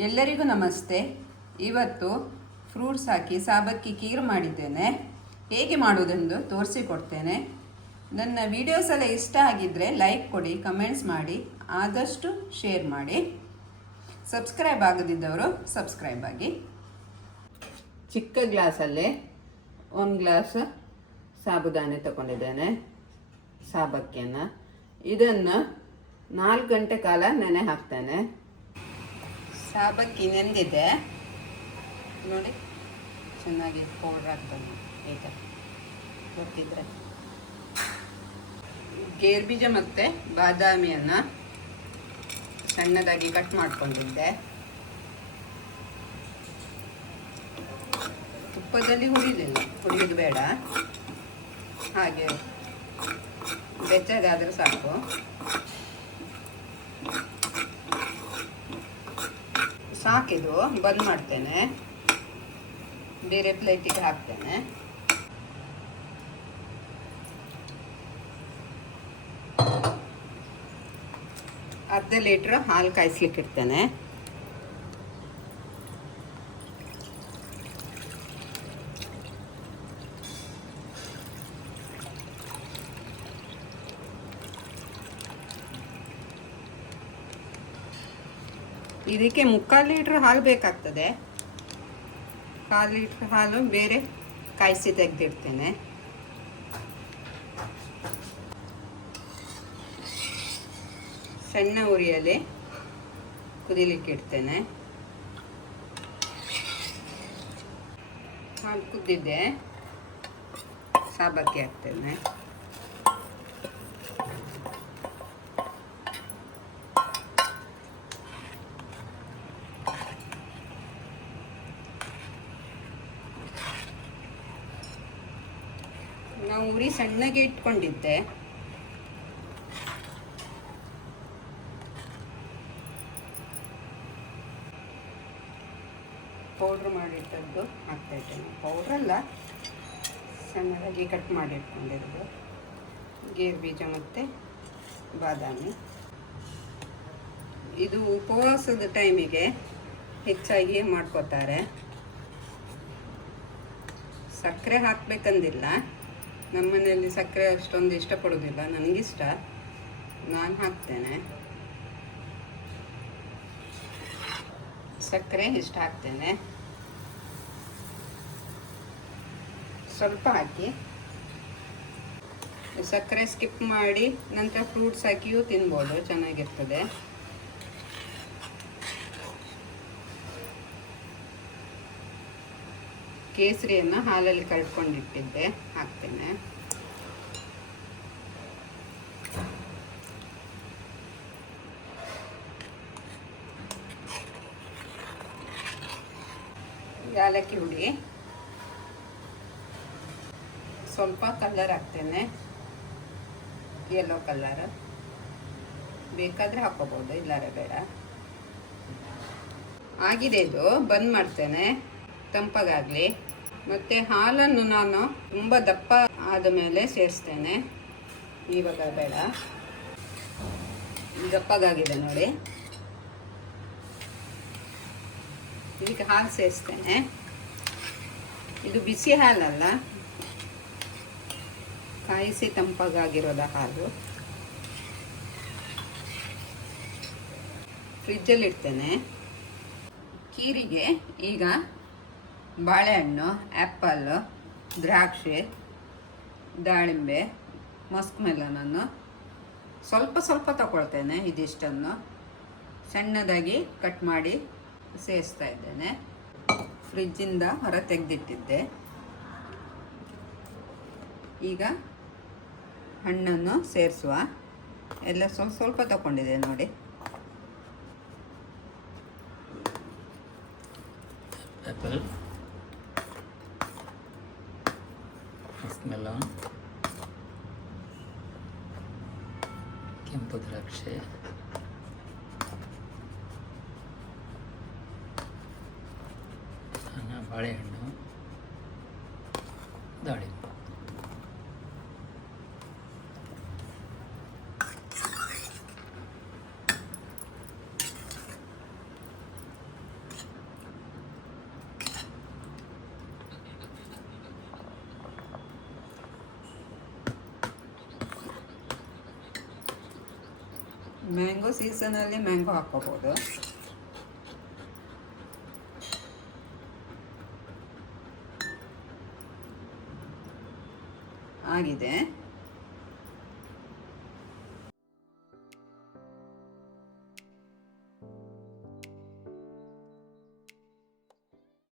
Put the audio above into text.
ಎಲ್ಲರಿಗೂ ನಮಸ್ತೆ. ಇವತ್ತು ಫ್ರೂಟ್ಸ್ ಹಾಕಿ ಸಾಬಕ್ಕಿ ಖೀರು ಮಾಡಿದ್ದೇನೆ. ಹೇಗೆ ಮಾಡುವುದೆಂದು ತೋರಿಸಿಕೊಡ್ತೇನೆ. ನನ್ನ ವಿಡಿಯೋಸ್ ಎಲ್ಲ ಇಷ್ಟ ಆಗಿದ್ದರೆ ಲೈಕ್ ಕೊಡಿ, ಕಮೆಂಟ್ಸ್ ಮಾಡಿ, ಆದಷ್ಟು ಶೇರ್ ಮಾಡಿ. ಸಬ್ಸ್ಕ್ರೈಬ್ ಆಗದಿದ್ದವರು ಸಬ್ಸ್ಕ್ರೈಬ್ ಆಗಿ. ಚಿಕ್ಕ ಗ್ಲಾಸಲ್ಲೇ 1 ಗ್ಲಾಸ್ ಸಾಬುದಾನೆ ತಗೊಂಡಿದ್ದೇನೆ, ಸಾಬಕ್ಕಿಯನ್ನು. ಇದನ್ನು 4 ಗಂಟೆ ಕಾಲ ನೆನೆ ಹಾಕ್ತೇನೆ. ಸಾಬಕ್ಕಿ ನೆಂದಿದೆ ನೋಡಿ, ಚೆನ್ನಾಗಿ ಪೌಡ್ರ್ ಹಾಕ್ತೇನೆ. ಈಗ ಗೊತ್ತಿದ್ರೆ ಗೇರು ಬೀಜ ಮತ್ತು ಬಾದಾಮಿಯನ್ನು ಸಣ್ಣದಾಗಿ ಕಟ್ ಮಾಡ್ಕೊಂಡಿದ್ದೆ. ತುಪ್ಪದಲ್ಲಿ ಹುರಿಯೋದು ಬೇಡ, ಹಾಗೆ ಬೆಚ್ಚಗಾದರೆ ಸಾಕು. ಸಾಕಿದು ಬಂದ್ ಮಾಡ್ತೇನೆ, ಬೇರೆ ಪ್ಲೇಟಿಗೆ ಹಾಕ್ತೇನೆ. ಅರ್ಧ ಲೀಟ್ರ್ ಹಾಲು ಕಾಯಿಸ್ಲಿಕ್ಕೆ ಇಡ್ತೇನೆ. ಇದಕ್ಕೆ 3/4 ಲೀಟ್ರ್ ಹಾಲು ಬೇಕಾಗ್ತದೆ. 1/4 ಲೀಟ್ರ್ ಹಾಲು ಬೇರೆ ಕಾಯಿಸಿ ತೆಗೆದಿಡ್ತೇನೆ. ಸಣ್ಣ ಉರಿಯಲ್ಲಿ ಕುದಿಲಿಕ್ಕೆ ಇಡ್ತೇನೆ. ಹಾಲು ಕುದ್ದಿದ್ದೆ, ಸಾಬಕ್ಕಿ ಹಾಕ್ತೇನೆ. ನಾವು ಉರಿ ಸಣ್ಣಗೆ ಇಟ್ಕೊಂಡಿದ್ದೆ. ಪೌಡ್ರ್ ಮಾಡಿಟ್ಟದ್ದು ಹಾಕ್ತಾ ಇದ್ದೇನೆ. ಪೌಡ್ರಲ್ಲ, ಸಣ್ಣದಾಗಿ ಕಟ್ ಮಾಡಿ ಇಟ್ಕೊಂಡಿರೋದು ಗೇರು ಬೀಜ ಮತ್ತು ಬಾದಾಮಿ. ಇದು ಉಪವಾಸದ ಟೈಮಿಗೆ ಹೆಚ್ಚಾಗಿ ಮಾಡ್ಕೋತಾರೆ. ಸಕ್ಕರೆ ಹಾಕಬೇಕಂದಿಲ್ಲ. ನಮ್ಮನೆಯಲ್ಲಿ ಸಕ್ಕರೆ ಅಷ್ಟೊಂದು ಇಷ್ಟಪಡೋದಿಲ್ಲ, ನನಗಿಷ್ಟ, ನಾನು ಹಾಕ್ತೇನೆ. ಸಕ್ಕರೆ ಇಷ್ಟ ಹಾಕ್ತೇನೆ, ಸ್ವಲ್ಪ ಹಾಕಿ. ಸಕ್ಕರೆ ಸ್ಕಿಪ್ ಮಾಡಿ ನಂತರ ಫ್ರೂಟ್ಸ್ ಹಾಕಿಯೂ ತಿನ್ಬೋದು, ಚೆನ್ನಾಗಿರ್ತದೆ. ಕೇಸರಿಯನ್ನು ಹಾಲಲ್ಲಿ ಕಳ್ಕೊಂಡಿಟ್ಟಿದ್ದೆ, ಹಾಕ್ತೇನೆ. ಏಲಕ್ಕಿ ಹುಡಿ, ಸ್ವಲ್ಪ ಕಲರ್ ಹಾಕ್ತೇನೆ, ಯೆಲ್ಲೋ ಕಲರ್. ಬೇಕಾದರೆ ಹಾಕೋಬೋದು, ಇಲ್ಲಾರೆ ಬೇಡ. ಆಗಿದೆ, ಇದು ಬಂದ್ ಮಾಡ್ತೇನೆ ತಂಪಗಾಗಲಿ. ಮತ್ತು ಹಾಲನ್ನು ನಾನು ತುಂಬ ದಪ್ಪ ಆದ ಮೇಲೆ ಸೇರಿಸ್ತೇನೆ, ಇವಾಗ ಬೇಡ. ದಪ್ಪಗಾಗಿದೆ ನೋಡಿ. ಇದಕ್ಕೆ ಹಾಲು ಸೇರಿಸ್ತೇನೆ. ಇದು ಬಿಸಿ ಹಾಲಲ್ಲ, ಕಾಯಿಸಿ ತಂಪಗಾಗಿರೋದ ಹಾಲು. ಫ್ರಿಜ್ಜಲ್ಲಿ ಇಡ್ತೇನೆ. ಖೀರಿಗೆ ಈಗ ಬಾಳೆಹಣ್ಣು, ಆ್ಯಪಲ್, ದ್ರಾಕ್ಷಿ, ದಾಳಿಂಬೆ, ಮಸ್ಕ್ ಮೆಲನನ್ನು ಸ್ವಲ್ಪ ಸ್ವಲ್ಪ ತಗೊಳ್ತೇನೆ. ಇದಿಷ್ಟನ್ನು ಸಣ್ಣದಾಗಿ ಕಟ್ ಮಾಡಿ ಸೇರಿಸ್ತಾ ಇದ್ದೇನೆ. ಫ್ರಿಜ್ಜಿಂದ ಹೊರ ತೆಗೆದಿಟ್ಟಿದ್ದೆ. ಈಗ ಹಣ್ಣನ್ನು ಸೇರಿಸುವ. ಎಲ್ಲ ಸ್ವಲ್ಪ ಸ್ವಲ್ಪ ತಗೊಂಡಿದೆ ನೋಡಿ. ಆ್ಯಪಲ್, ಮಸ್ಕ್ ಮೆಲನ್, ಕೆಂಪು ದ್ರಾಕ್ಷಿ, ಬಾಳೆಹಣ್ಣು, ದಾಳಿಂಬೆ. ಮ್ಯಾಂಗೋ ಸೀಸನಲ್ಲಿ ಮ್ಯಾಂಗೋ ಹಾಕ್ಕೋಬೋದು. ಆಗಿದೆ.